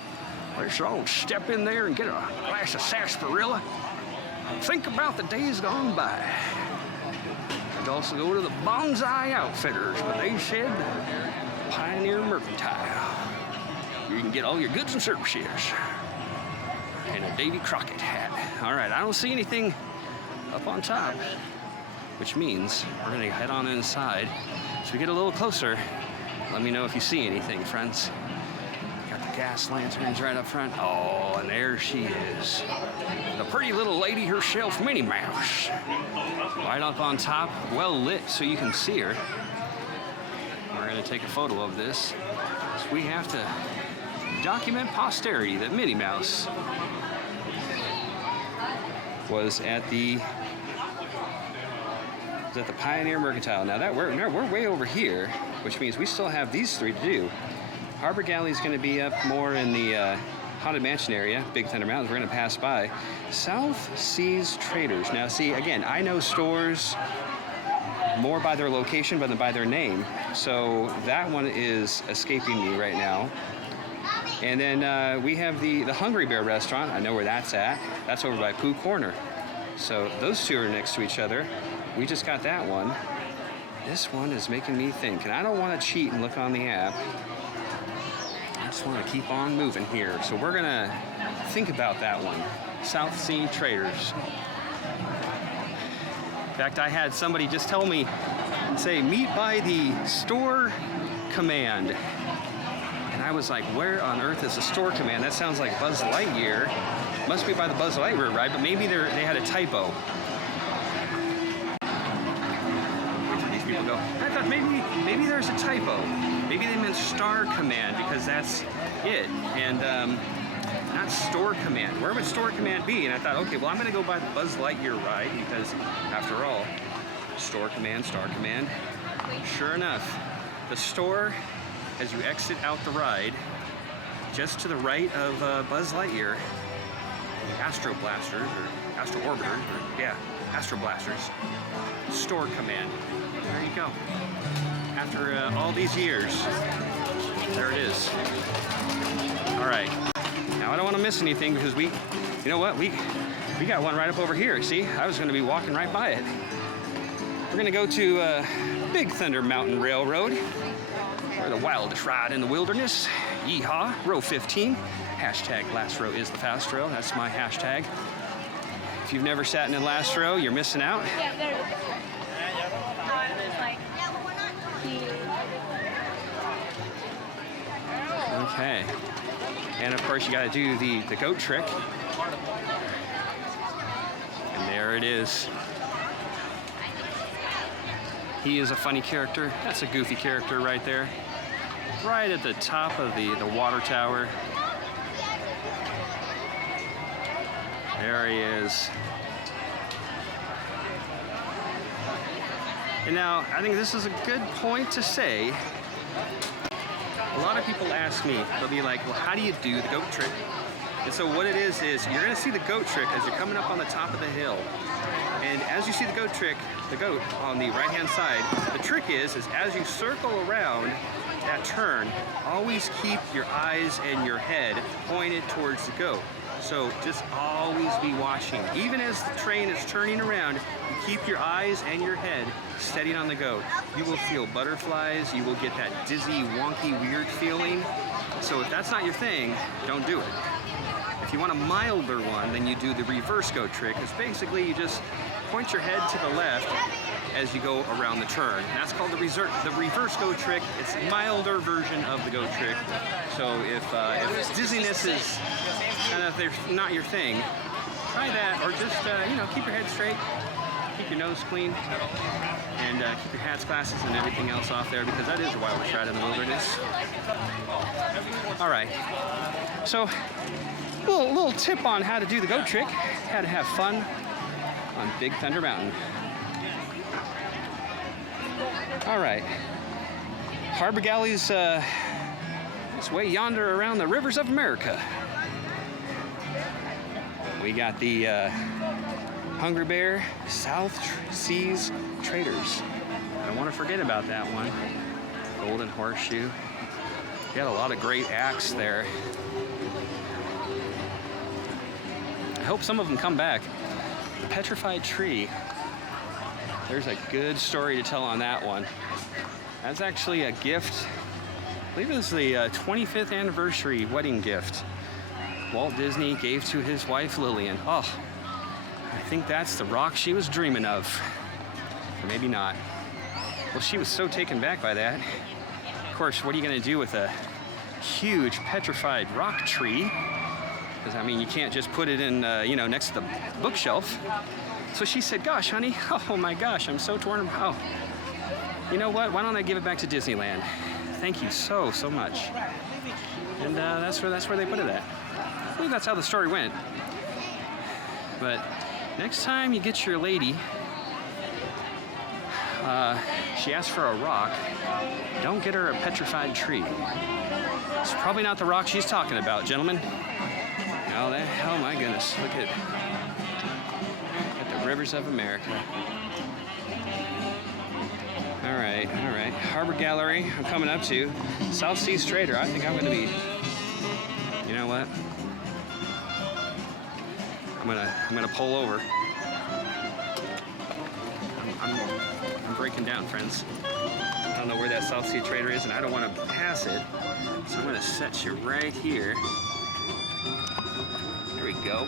Let's all step in there and get a glass of sarsaparilla and think about the days gone by. I'd also go to the Bonsai Outfitters, but they said Pioneer Mercantile. You can get all your goods and services. And a Davy Crockett hat. All right, I don't see anything up on top, which means we're gonna head on inside. As we get a little closer, let me know if you see anything, friends. Gas lanterns right up front. Oh, and there she is. The pretty little lady herself, Minnie Mouse. Right up on top, well lit so you can see her. We're gonna take a photo of this. So we have to document posterity that Minnie Mouse was at the Pioneer Mercantile. Now that we're way over here, which means we still have these three to do. Harbor Galley is going to be up more in the Haunted Mansion area, Big Thunder Mountains. We're going to pass by South Seas Traders. Now, see, again, I know stores more by their location than by their name. So that one is escaping me right now. And then we have the Hungry Bear restaurant. I know where that's at. That's over by Pooh Corner. So those two are next to each other. We just got that one. This one is making me think, and I don't want to cheat and look on the app. just want to keep on moving here. So we're gonna think about that one. South Sea Traders. In fact, I had somebody just tell me, say, meet by the store command. And I was like, where on earth is the store command? That sounds like Buzz Lightyear. Must be by the Buzz Lightyear ride, but maybe they had a typo. Where did these people go? I thought maybe there's a typo. Maybe they meant Star Command because that's it. And not Store Command. Where would Store Command be? And I thought, okay, well, I'm going to go by the Buzz Lightyear ride because, after all, Store Command, Star Command. Sure enough, the store, as you exit out the ride, just to the right of Buzz Lightyear, the Astro Blasters, or Astro Orbiters, or, yeah, Astro Blasters. Store Command. There you go. After all these years, there it is. All right. Now, I don't want to miss anything because you know what? We got one right up over here. See, I was going to be walking right by it. We're going to go to Big Thunder Mountain Railroad, or the wildest ride in the wilderness. Yeehaw, row 15. Hashtag last row is the fast row. That's my hashtag. If you've never sat in the last row, you're missing out. Okay. And of course, you got to do the goat trick. And there it is. He is a funny character. That's a goofy character right there. Right at the top of the water tower. There he is. And now, I think this is a good point to say. A lot of people ask me, they'll be like, well, how do you do the goat trick? And so what it is you're going to see the goat trick as you're coming up on the top of the hill. And as you see the goat trick, the goat on the right-hand side, the trick is as you circle around that turn, always keep your eyes and your head pointed towards the goat. So just always be watching. Even as the train is turning around, you keep your eyes and your head steadied on the goat. You will feel butterflies, you will get that dizzy, wonky, weird feeling. So if that's not your thing, don't do it. If you want a milder one, then you do the reverse goat trick. It's basically you just point your head to the left as you go around the turn. And that's called the reverse goat trick. It's a milder version of the goat trick. So if dizziness is kind of not your thing, try that, or just keep your head straight, keep your nose clean, and keep your hats, glasses, and everything else off there because that is a wildest ride in the wilderness. All right. So a little tip on how to do the goat trick, how to have fun on Big Thunder Mountain. All right, Harbor Galley's it's way yonder around the rivers of America. We got the Hungry Bear South Seas Traders. I don't want to forget about that one. Golden Horseshoe. We got a lot of great acts there. I hope some of them come back. The Petrified Tree. There's a good story to tell on that one. That's actually a gift. I believe it was the 25th anniversary wedding gift Walt Disney gave to his wife Lillian. Oh, I think that's the rock she was dreaming of. Or maybe not. Well, she was so taken back by that. Of course, what are you going to do with a huge petrified rock tree? Because, I mean, you can't just put it in, next to the bookshelf. So she said, gosh, honey, oh my gosh, I'm so torn. Oh, you know what? Why don't I give it back to Disneyland? Thank you so much. And that's where they put it at. I believe that's how the story went. But next time you get your lady, she asks for a rock, don't get her a petrified tree. It's probably not the rock she's talking about, gentlemen. Oh my goodness, look at the rivers of America. All right. Harbor Gallery, I'm coming up to. South Seas Trader, I think I'm gonna be, you know what? I'm gonna pull over. I'm breaking down, friends. I don't know where that South Sea Trader is, and I don't want to pass it. So I'm going to set you right here. There we go.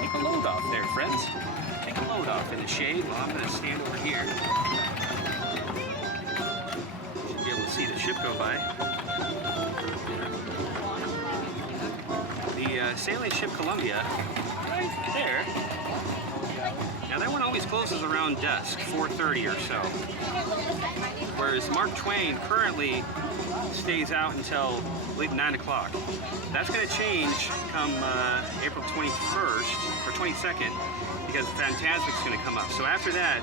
Take a load off there, friends. Take a load off in the shade while I'm going to stand over here. You'll be able to see the ship go by. The sailing ship Columbia, right there. Now that one always closes around dusk, 4:30 or so. Whereas Mark Twain currently stays out until late 9 o'clock. That's going to change come April 21st or 22nd because Fantasmic's going to come up. So after that,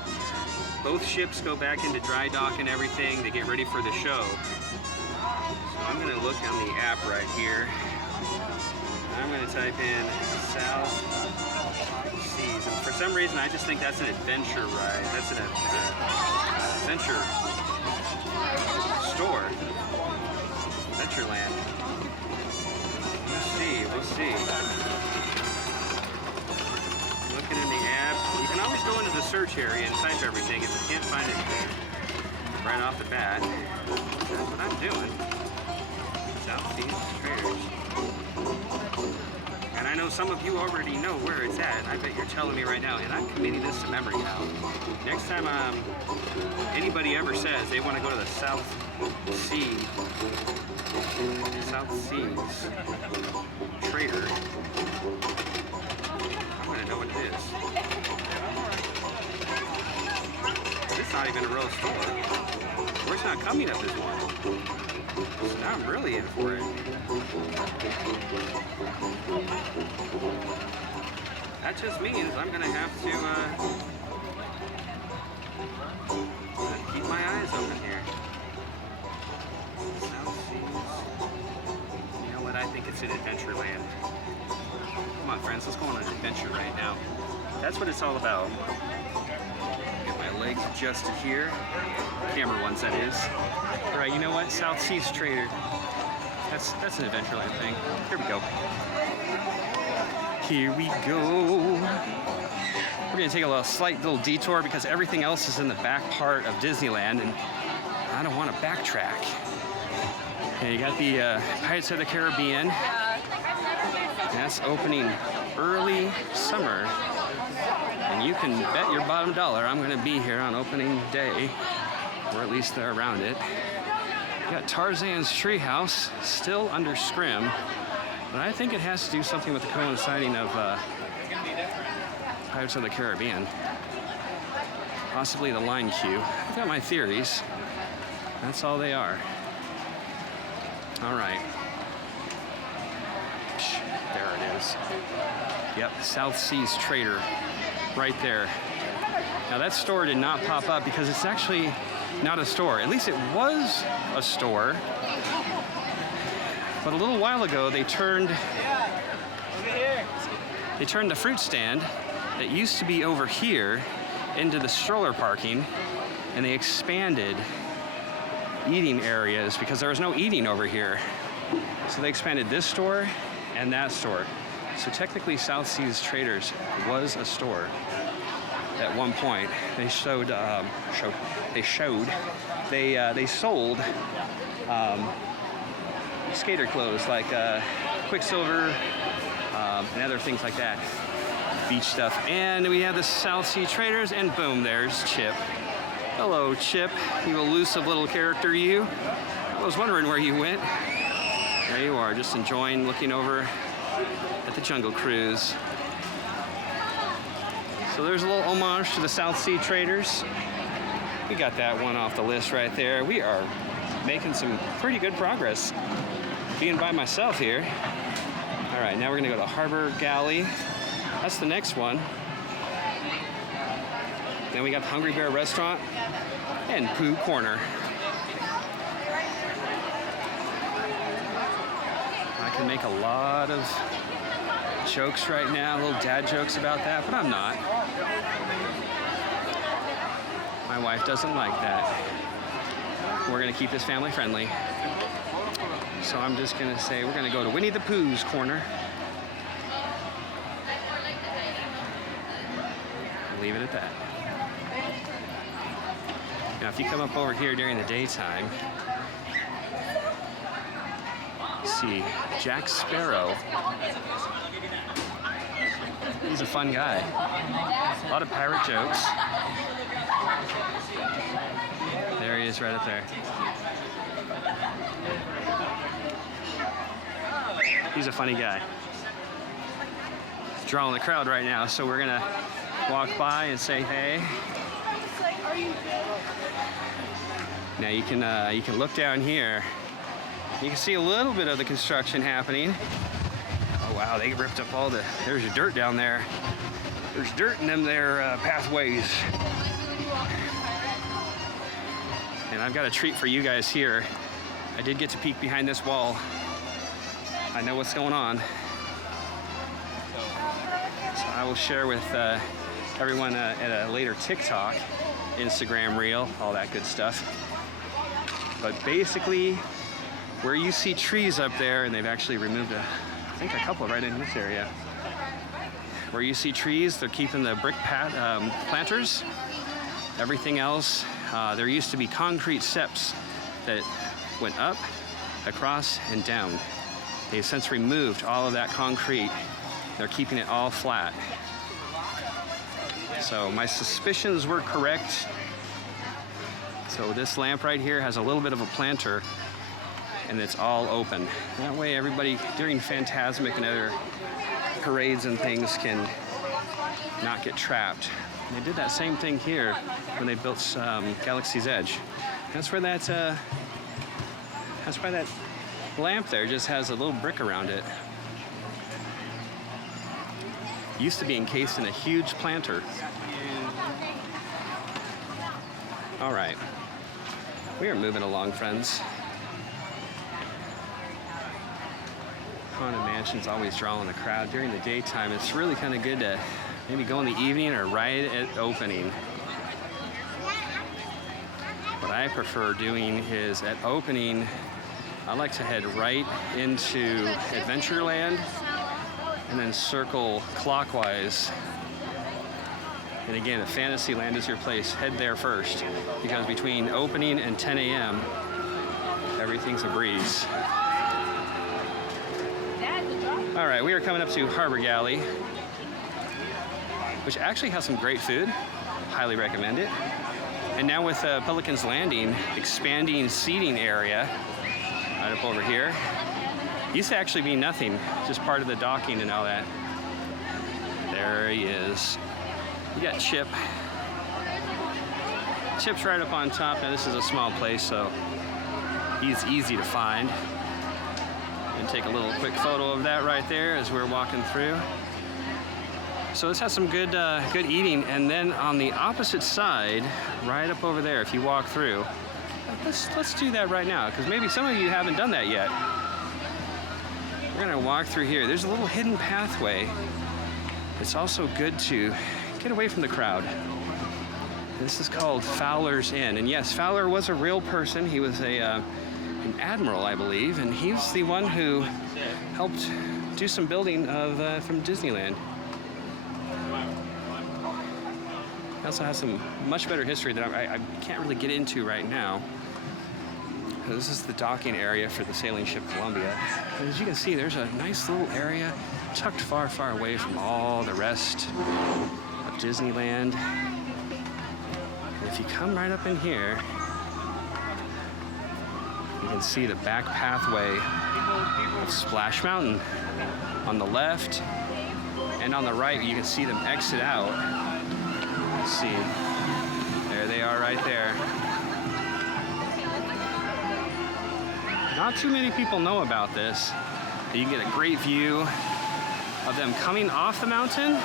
both ships go back into dry dock and everything. They get ready for the show. So I'm going to look on the app right here. I'm going to type in South Seas. And for some reason, I just think that's an adventure ride. That's an adventure store. Adventureland. We'll see. Looking in the app. You can always go into the search area and type everything if you can't find it right off the bat. That's what I'm doing. South Seas Traders. And I know some of you already know where it's at. I bet you're telling me right now, and I'm committing this to memory now. Next time anybody ever says they want to go to the South Seas Trader, I'm going to know what it is. This is not even a real store. Or it's not coming up as one. So now I'm really in for it. That just means I'm gonna have to keep my eyes open here. South Seas. You know what? I think it's an Adventureland. Come on, friends, let's go on an adventure right now. That's what it's all about. Get my legs adjusted here. Camera ones, that is. All right, you know what? South Seas Trader. That's an Adventureland thing. Here we go. Here we go. We're gonna take a slight little detour because everything else is in the back part of Disneyland, and I don't want to backtrack. Okay, you got the Pirates of the Caribbean. That's opening early summer, and you can bet your bottom dollar I'm gonna be here on opening day, or at least around it. You got Tarzan's Treehouse, still under scrim, but I think it has to do something with the coinciding of Pirates of the Caribbean. Possibly the line queue. I've got my theories. That's all they are. All right. There it is. Yep, South Seas Trader, right there. Now that store did not pop up because it's actually not a store. At least it was a store. But a little while ago, they turned the fruit stand that used to be over here into the stroller parking, and they expanded eating areas because there was no eating over here. So they expanded this store and that store. So technically South Seas Traders was a store at one point. They they sold skater clothes like Quicksilver and other things like that. Beach stuff. And we have the South Sea Traders, and boom, there's Chip. Hello, Chip, you elusive little character, you. I was wondering where you went. There you are, just enjoying looking over at the Jungle Cruise. So there's a little homage to the South Sea Traders. We got that one off the list right there. We are making some pretty good progress being by myself here. All right, now we're gonna go to Harbor Galley. That's the next one. Then we got the Hungry Bear Restaurant and Pooh Corner. I can make a lot of jokes right now, little dad jokes about that, but I'm not. My wife doesn't like that. We're gonna keep this family friendly. So I'm just gonna say we're gonna go to Winnie the Pooh's Corner. Leave it at that. Now, if you come up over here during the daytime, you see Jack Sparrow. He's a fun guy. A lot of pirate jokes. There he is right up there. He's a funny guy. He's drawing the crowd right now, so we're gonna walk by and say hey. Now you can look down here. You can see a little bit of the construction happening. Oh wow, they ripped up all the, there's your dirt down there. There's dirt in them there pathways. And I've got a treat for you guys here. I did get to peek behind this wall. I know what's going on. So I will share with everyone at a later TikTok, Instagram reel, all that good stuff. But basically, where you see trees up there, and they've actually removed I think a couple right in this area. Where you see trees, they're keeping the brick planters. Everything else, there used to be concrete steps that went up, across, and down. They've since removed all of that concrete. They're keeping it all flat. So my suspicions were correct. So this lamp right here has a little bit of a planter, and it's all open. That way everybody during Fantasmic and other parades and things can not get trapped. And they did that same thing here when they built Galaxy's Edge. That's where that's why that lamp there just has a little brick around it. Used to be encased in a huge planter. All right, we are moving along, friends. Haunted Mansion's always drawing the crowd during the daytime. It's really kind of good to maybe go in the evening or right at opening. What I prefer doing is at opening, I like to head right into Adventureland and then circle clockwise. And again, if Fantasyland is your place, head there first, because between opening and 10 a.m., everything's a breeze. All right, we are coming up to Harbor Galley, which actually has some great food. Highly recommend it. And now with Pelican's Landing, expanding seating area right up over here. Used to actually be nothing, just part of the docking and all that. There he is. You got Chip. Chip's right up on top. Now this is a small place, so he's easy to find. And take a little quick photo of that right there as we're walking through. So this has some good good eating, and then on the opposite side, right up over there, if you walk through, let's do that right now, because maybe some of you haven't done that yet. We're gonna walk through here. There's a little hidden pathway. It's also good to get away from the crowd. This is called Fowler's Inn, and yes, Fowler was a real person. He was an admiral, I believe, and he was the one who helped do some building of from Disneyland. It also has some much better history that I can't really get into right now. This is the docking area for the sailing ship Columbia. And as you can see, there's a nice little area tucked far, far away from all the rest of Disneyland. And if you come right up in here, you can see the back pathway of Splash Mountain. On the left and on the right, you can see them exit out. Let's see. There they are right there. Not too many people know about this. You can get a great view of them coming off the mountain,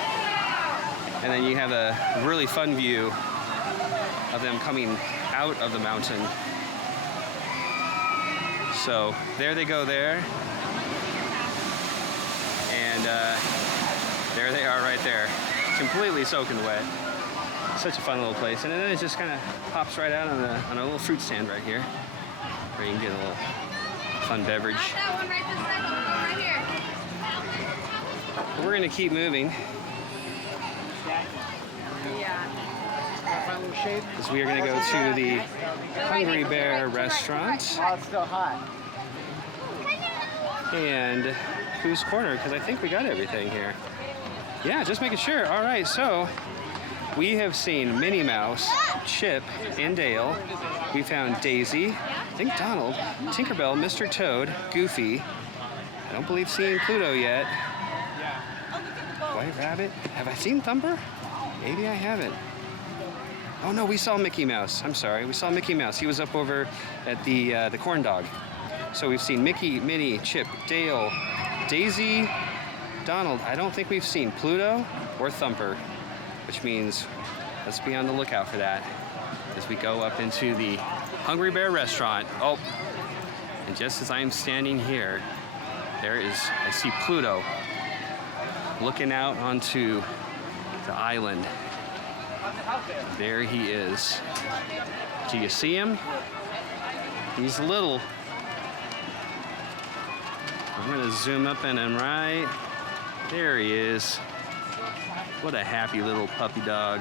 and then you have a really fun view of them coming out of the mountain. So there they go there, and there they are right there, completely soaking wet. Such a fun little place, and then it just kind of pops right out on a little fruit stand right here, where you can get a little fun beverage. That one right this second, right here. But we're gonna keep moving. Yeah. Because we are going to go to the Hungry Bear restaurant. Oh, it's still hot. And Pooh's Corner, because I think we got everything here. Yeah, just making sure. All right, so we have seen Minnie Mouse, Chip, and Dale. We found Daisy, I think Donald, Tinkerbell, Mr. Toad, Goofy. I don't believe seeing Pluto yet. White Rabbit. Have I seen Thumper? Maybe I haven't. Oh no, we saw Mickey Mouse. I'm sorry, we saw Mickey Mouse. He was up over at the corn dog. So we've seen Mickey, Minnie, Chip, Dale, Daisy, Donald. I don't think we've seen Pluto or Thumper, which means let's be on the lookout for that as we go up into the Hungry Bear restaurant. Oh, and just as I'm standing here, I see Pluto looking out onto the island. There he is. Do you see him? He's little. I'm gonna zoom up on him right. There he is. What a happy little puppy dog.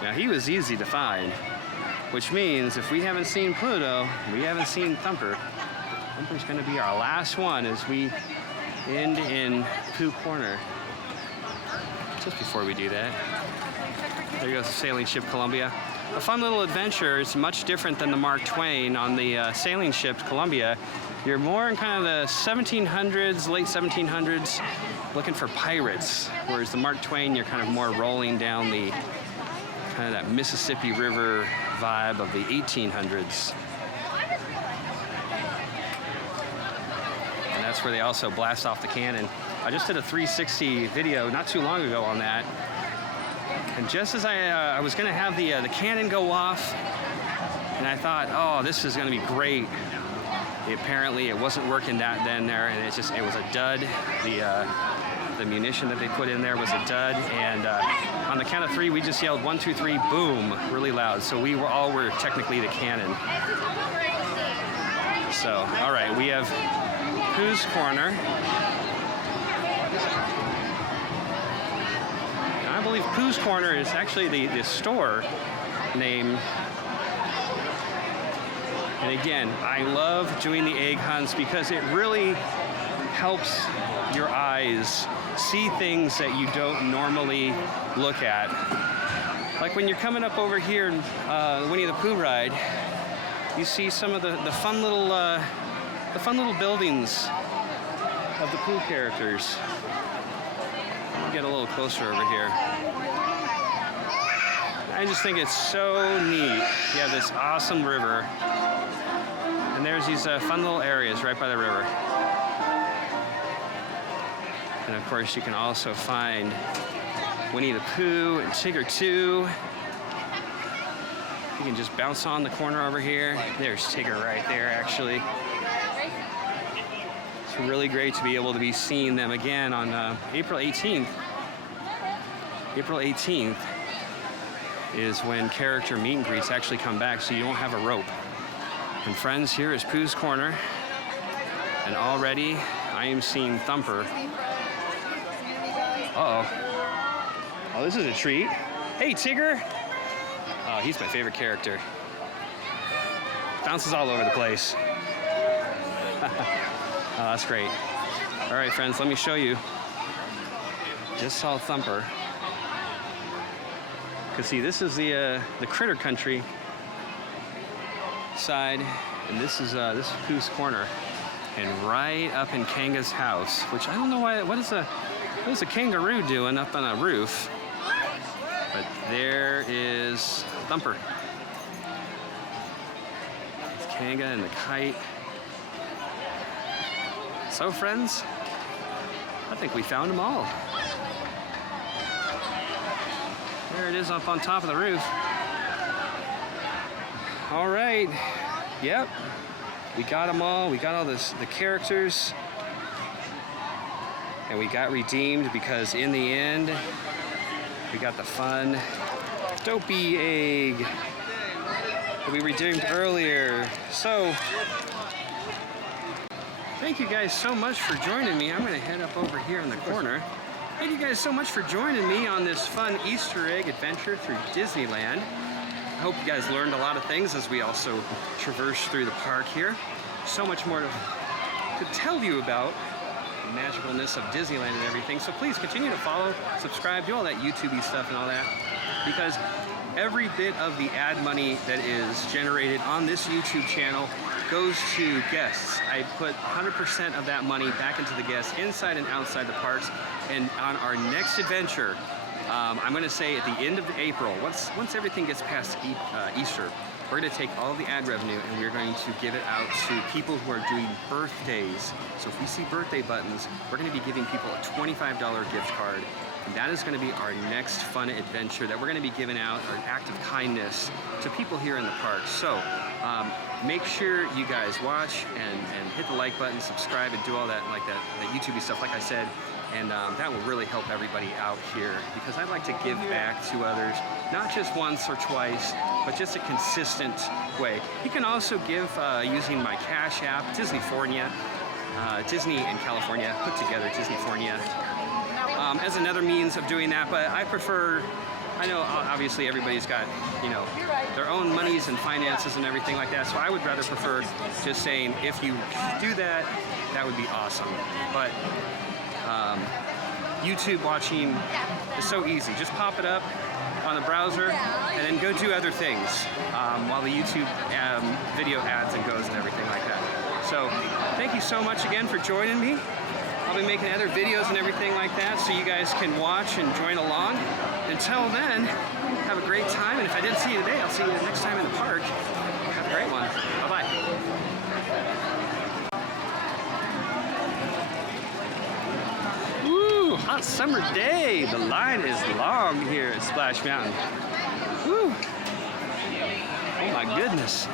Now he was easy to find, which means if we haven't seen Pluto, we haven't seen Thumper. Thumper's gonna be our last one as we end in Pooh Corner. Just before we do that, there goes the sailing ship Columbia. A fun little adventure. It's much different than the Mark Twain on the sailing ship Columbia. You're more in kind of the 1700s, late 1700s, looking for pirates, whereas the Mark Twain, you're kind of more rolling down the kind of that Mississippi River vibe of the 1800s. And that's where they also blast off the cannon. I just did a 360 video not too long ago on that. And just as I was going to have the cannon go off, and I thought, oh, this is going to be great. Apparently, it wasn't working then there, and it was a dud. The munition that they put in there was a dud, and on the count of three, we just yelled 1, 2, 3, boom, really loud. So we were technically the cannon. So, all right, we have Pooh's Corner. I believe Pooh's Corner is actually the store name. And again, I love doing the egg hunts because it really helps your eyes see things that you don't normally look at. Like when you're coming up over here in Winnie the Pooh ride, you see some of the fun little buildings of the Pooh characters. Get a little closer over here. I just think it's so neat. You have this awesome river, and there's these fun little areas right by the river. And of course, you can also find Winnie the Pooh and Tigger too. You can just bounce on the corner over here. There's Tigger right there, actually. It's really great to be able to be seeing them again on April 18th. April 18th is when character meet and greets actually come back, so you don't have a rope. And friends, here is Pooh's Corner, and already I am seeing Thumper. Uh-oh. Oh, this is a treat. Hey, Tigger! Oh, he's my favorite character. Bounces all over the place. Oh, that's great. All right, friends, let me show you. Just saw Thumper. Because see, this is the Critter Country side, and this is Pooh's Corner, and right up in Kanga's house, which I don't know why. What is a kangaroo doing up on a roof? But there is Thumper. It's Kanga and the kite. So, friends, I think we found them all. There it is up on top of the roof. All right. Yep. We got them all. We got all the characters. And we got redeemed because in the end, we got the fun Dopey egg that we redeemed earlier. So, Thank you guys so much for joining me. I'm going to head up over here in the corner. Thank you guys so much for joining me on this fun Easter egg adventure through Disneyland. I hope you guys learned a lot of things as we also traverse through the park here. So much more to tell you about the magicalness of Disneyland and everything. So please continue to follow, subscribe, do all that YouTube-y stuff and all that, because every bit of the ad money that is generated on this YouTube channel goes to guests. I put 100% of that money back into the guests inside and outside the parks. And on our next adventure, I'm going to say at the end of April, once everything gets past Easter, we're going to take all the ad revenue and we're going to give it out to people who are doing birthdays. So if we see birthday buttons, we're going to be giving people a $25 gift card. And that is going to be our next fun adventure that we're going to be giving out, an act of kindness to people here in the park. So make sure you guys watch and hit the like button, subscribe, and do all that, like that YouTube-y stuff, like I said. And that will really help everybody out here, because I'd like to give back to others, not just once or twice, but just a consistent way. You can also give using my Cash App, Disneyfornia, Disney and California put together, Disneyfornia, as another means of doing that. But I prefer, I know obviously everybody's got, you know, their own monies and finances and everything like that, so I would rather prefer just saying, if you do that, that would be awesome. But YouTube watching is so easy. Just pop it up on the browser and then go do other things while the YouTube video adds and goes and everything like that. So thank you so much again for joining me. I'll be making other videos and everything like that, so you guys can watch and join along. Until then, have a great time, and if I didn't see you today, I'll see you next time in the park. Have a great one. Bye-bye. Hot summer day. The line is long here at Splash Mountain. Woo. Oh my goodness.